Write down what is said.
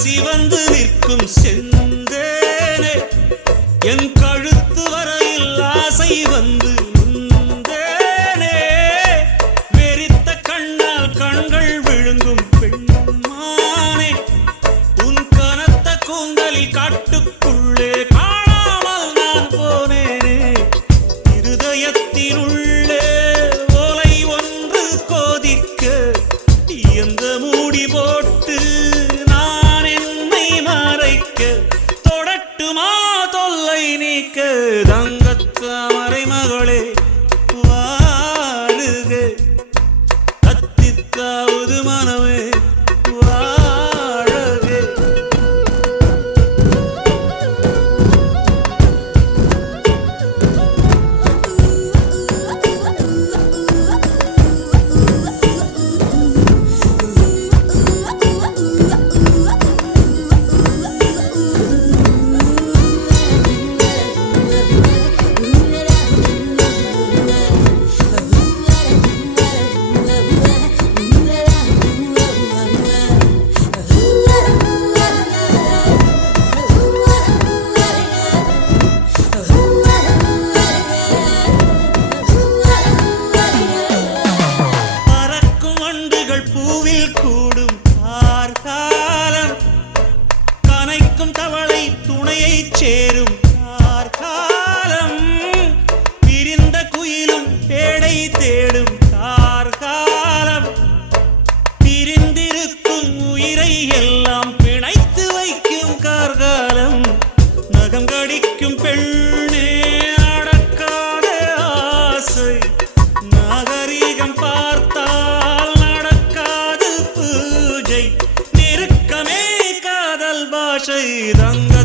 சிவந்து நிற்கும் செந்தேனே என் கழுத்து வரையில் ஆசை வந்து நுந்தேனே வெறித்த கண்ணால் கண்கள் விழுங்கும் பெண்மானே உன் கனத்த கூந்தலில் காட்டுக்குள்ளே காணாமல் நான் போனேனே இருதயத்தினுள்ளே ஓலை ஒன்று கோதிக்க எந்த மூடி போட்டு தங்கத்தாமரை மகளே வாழுக அத்தித்தாவது மனமே வாழக தவளை துணையை சேரும் கார்காலம் பிரிந்த குயிலும் பேடை தேடும் கார்காலம் பிரிந்திருக்கும் உயிரை எல்லாம் பிணைத்து வைக்கும் கார்காலம் நகம் கடிக்கும் பெண்ணே அடக்காத ஆசை நாகரீகம் பார்த்தால் நடக்காது பூஜை நெருக்கமே காதல் பாஷை தங்க